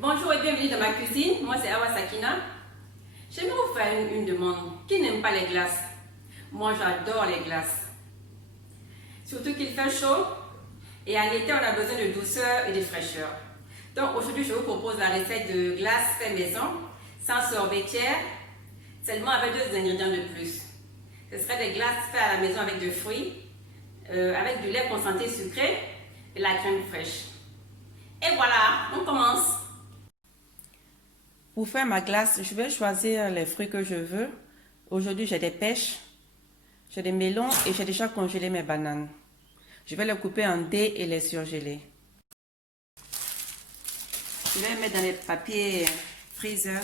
Bonjour et bienvenue dans ma cuisine. Moi c'est Awa Sakina. J'aimerais vous faire une demande. Qui n'aime pas les glaces? Moi j'adore les glaces. Surtout qu'il fait chaud et en été on a besoin de douceur et de fraîcheur. Donc aujourd'hui je vous propose la recette de glace fait maison, sans sorbetière, seulement avec 2 ingrédients de plus. Ce serait des glaces faites à la maison avec des fruits, avec du lait concentré sucré et la crème fraîche. Et voilà, on commence. Pour faire ma glace, je vais choisir les fruits que je veux. Aujourd'hui, j'ai des pêches, j'ai des melons et j'ai déjà congelé mes bananes. Je vais les couper en dés et les surgeler. Je vais les mettre dans les papiers freezer.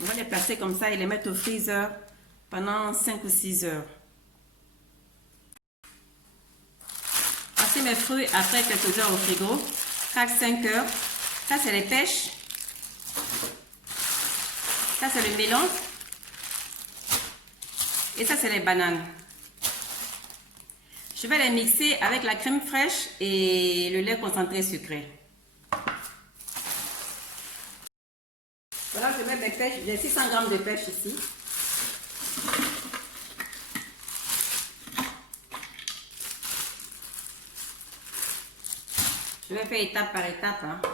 On va les placer comme ça et les mettre au freezer pendant 5 ou 6 heures. Passer mes fruits après quelques heures au frigo. Chaque 5 heures. Ça c'est les pêches. Ça c'est le melon. Et ça c'est les bananes. Je vais les mixer avec la crème fraîche et le lait concentré sucré. Voilà, je mets mes pêches. J'ai 600 g de pêche ici. Je vais faire étape par étape.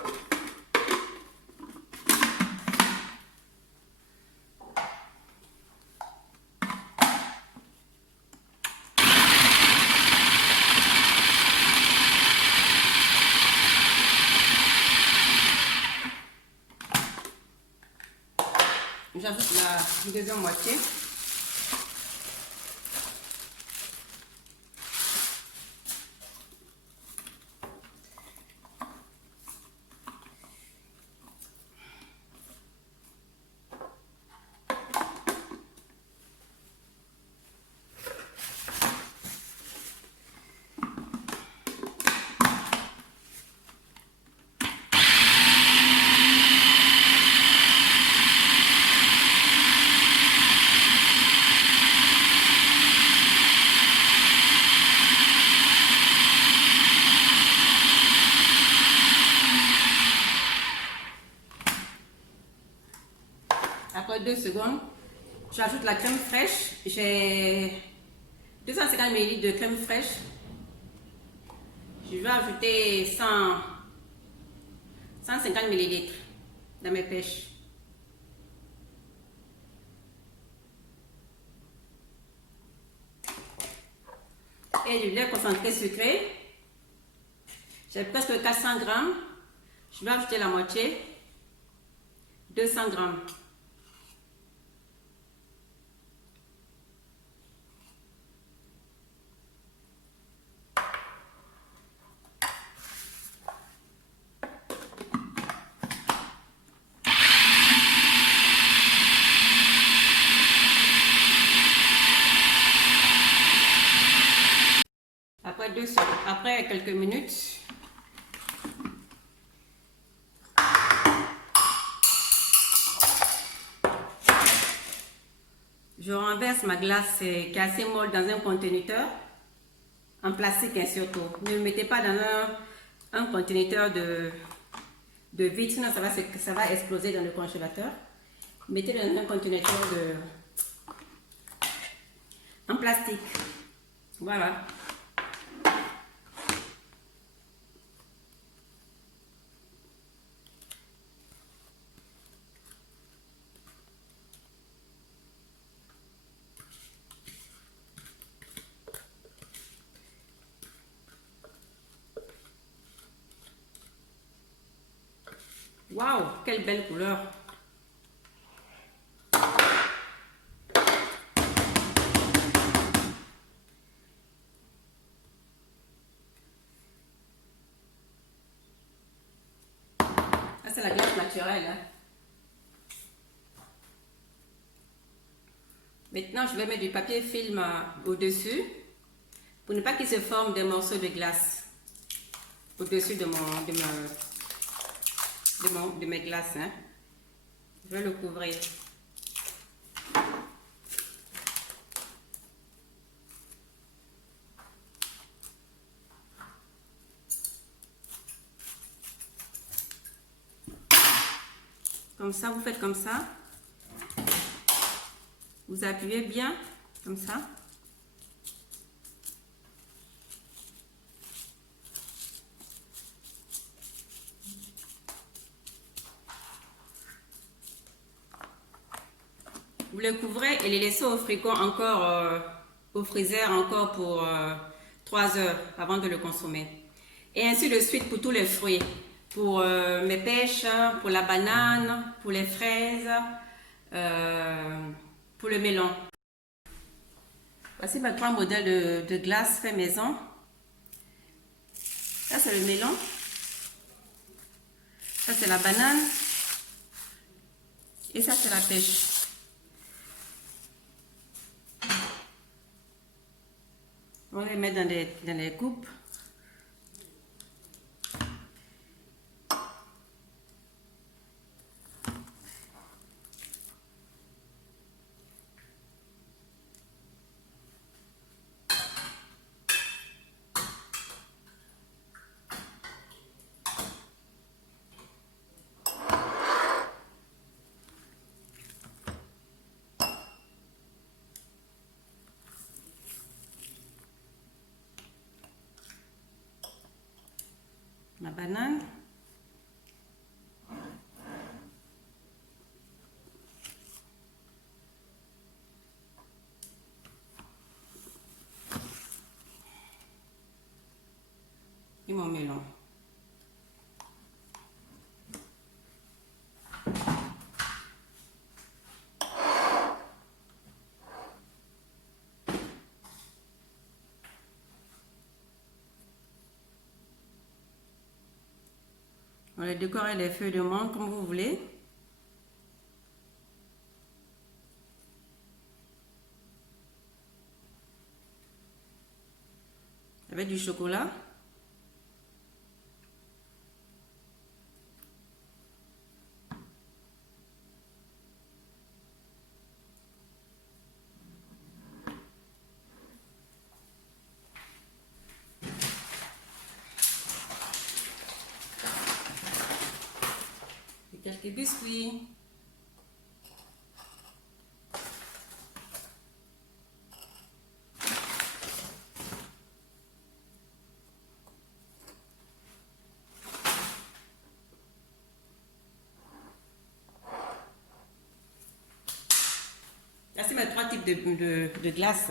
J'ajoute la deuxième moitié. Après 2 secondes, j'ajoute la crème fraîche. J'ai 250 ml de crème fraîche. Je vais ajouter 150 ml dans mes pêches. Et du lait concentré sucré. J'ai presque 400 g. Je vais ajouter la moitié. 200 g. Après quelques minutes, je renverse ma glace qui est assez molle dans un conteneur, en plastique et surtout. Ne le mettez pas dans un conteneur de vitre, sinon ça va exploser dans le congélateur. Mettez-le dans un conteneur en plastique. Voilà. Waouh, quelle belle couleur! C'est la glace naturelle. Maintenant, je vais mettre du papier film au-dessus pour ne pas qu'il se forme des morceaux de glace au-dessus de mes glaces. Hein. Je vais le couvrir. Comme ça, vous faites comme ça. Vous appuyez bien, comme ça. Vous les couvrez et les laissez au frigo encore, au freezer encore pour 3 heures avant de le consommer. Et ainsi de suite pour tous les fruits. Pour mes pêches, pour la banane, pour les fraises, pour le melon. Voici mes 3 modèles de glace fait maison. Ça c'est le melon. Ça c'est la banane. Et ça c'est la pêche. On va les mettre dans les coupes. Ma banane. Et mon melon. On va décorer les feuilles de menthe comme vous voulez. Avec du chocolat. Et quelques biscuits. Là, c'est mes 3 types de glace.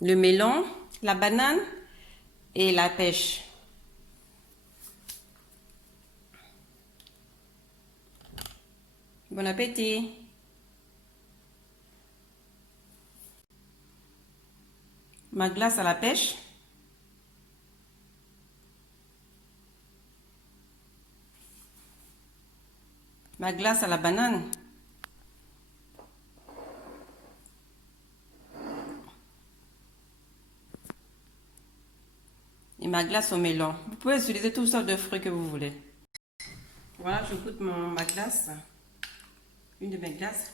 Le melon, la banane et la pêche. Bon appétit! Ma glace à la pêche. Ma glace à la banane. Et ma glace au melon. Vous pouvez utiliser toutes sortes de fruits que vous voulez. Voilà, je goûte ma glace. Une de mes glaces.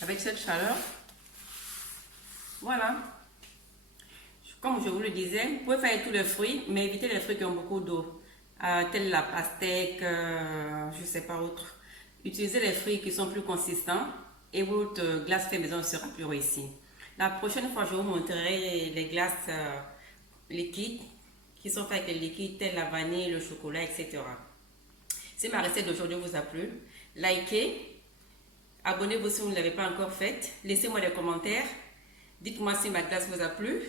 Avec cette chaleur. Voilà. Comme je vous le disais, vous pouvez faire tous les fruits, mais évitez les fruits qui ont beaucoup d'eau. Tels la pastèque, je ne sais pas autre. Utilisez les fruits qui sont plus consistants et votre glace fait maison sera plus réussie. La prochaine fois, je vous montrerai les glaces liquides qui sont faites avec les liquides tels la vanille, le chocolat, etc. Si ma recette d'aujourd'hui vous a plu, likez, abonnez-vous si vous ne l'avez pas encore fait, laissez-moi des commentaires, dites-moi si ma glace vous a plu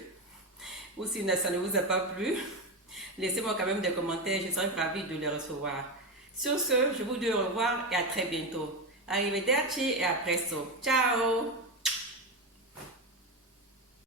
ou si ça ne vous a pas plu. Laissez-moi quand même des commentaires, je serai ravie de les recevoir. Sur ce, je vous dis au revoir et à très bientôt. Arrivederci et à presto. Ciao!